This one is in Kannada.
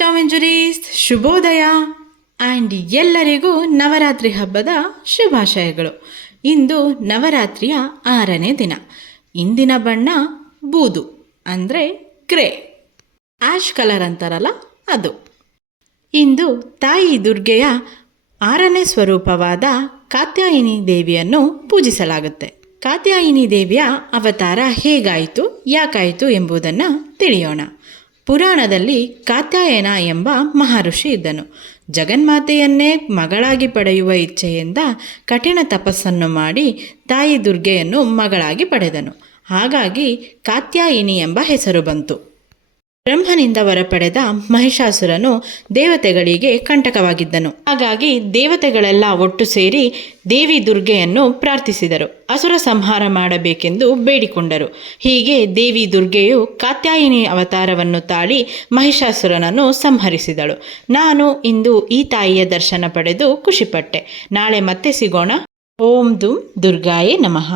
ಟಾಮ್ ಅಂಡ್ ಜೆರೀಸ್ ಶುಭೋದಯ ಆ್ಯಂಡ್ ಎಲ್ಲರಿಗೂ ನವರಾತ್ರಿ ಹಬ್ಬದ ಶುಭಾಶಯಗಳು. ಇಂದು ನವರಾತ್ರಿಯ 6ನೇ ದಿನ. ಇಂದಿನ ಬಣ್ಣ ಬೂದು ಅಂದರೆ ಗ್ರೇ, ಆಶ್ ಕಲರ್ ಅಂತಾರಲ್ಲ ಅದು. ಇಂದು ತಾಯಿ ದುರ್ಗೆಯ 6ನೇ ಸ್ವರೂಪವಾದ ಕಾತ್ಯಾಯಿನಿ ದೇವಿಯನ್ನು ಪೂಜಿಸಲಾಗುತ್ತೆ. ಕಾತ್ಯಾಯಿನಿ ದೇವಿಯ ಅವತಾರ ಹೇಗಾಯಿತು, ಯಾಕಾಯಿತು ಎಂಬುದನ್ನು ತಿಳಿಯೋಣ. ಪುರಾಣದಲ್ಲಿ ಕಾತ್ಯಾಯನ ಎಂಬ ಮಹರ್ಷಿ ಇದ್ದನು. ಜಗನ್ಮಾತೆಯನ್ನೇ ಮಗಳಾಗಿ ಪಡೆಯುವ ಇಚ್ಛೆಯಿಂದ ಕಠಿಣ ತಪಸ್ಸನ್ನು ಮಾಡಿ ತಾಯಿ ದುರ್ಗೆಯನ್ನು ಮಗಳಾಗಿ ಪಡೆದನು. ಹಾಗಾಗಿ ಕಾತ್ಯಾಯಿನಿ ಎಂಬ ಹೆಸರು ಬಂತು. ಬ್ರಹ್ಮನಿಂದ ವರ ಪಡೆದ ಮಹಿಷಾಸುರನು ದೇವತೆಗಳಿಗೆ ಕಂಟಕವಾಗಿದ್ದನು. ಹಾಗಾಗಿ ದೇವತೆಗಳೆಲ್ಲ ಒಟ್ಟು ಸೇರಿ ದೇವಿ ದುರ್ಗೆಯನ್ನು ಪ್ರಾರ್ಥಿಸಿದರು. ಅಸುರ ಸಂಹಾರ ಮಾಡಬೇಕೆಂದು ಬೇಡಿಕೊಂಡರು. ಹೀಗೆ ದೇವಿ ದುರ್ಗೆಯು ಕಾತ್ಯಾಯಿನಿ ಅವತಾರವನ್ನು ತಾಳಿ ಮಹಿಷಾಸುರನನ್ನು ಸಂಹರಿಸಿದಳು. ನಾನು ಇಂದು ಈ ತಾಯಿಯ ದರ್ಶನ ಪಡೆದು ಖುಷಿಪಟ್ಟೆ. ನಾಳೆ ಮತ್ತೆ ಸಿಗೋಣ. ಓಂ ದುಂ ದುರ್ಗಾಯೇ ನಮಃ.